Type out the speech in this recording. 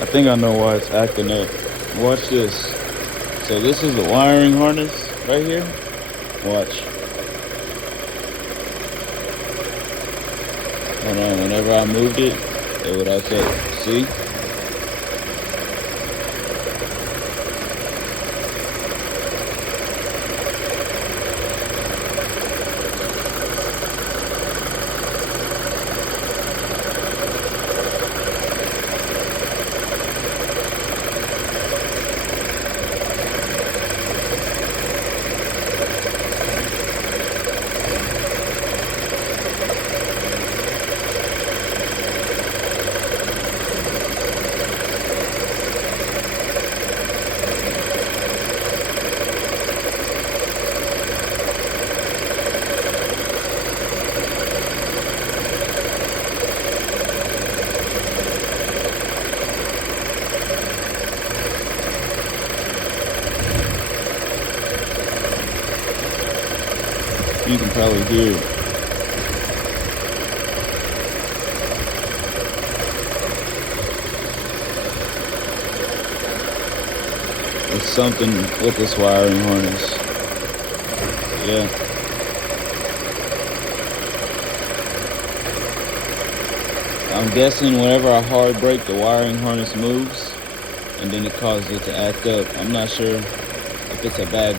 I think I know why it's acting up. Watch this. So this is the wiring harness right here. Watch. Hold on, whenever I moved it, it would act up. See? You can probably hear it. It's something with this wiring harness. Yeah. I'm guessing whenever I hard brake, the wiring harness moves, and then it causes it to act up. I'm not sure if it's a bad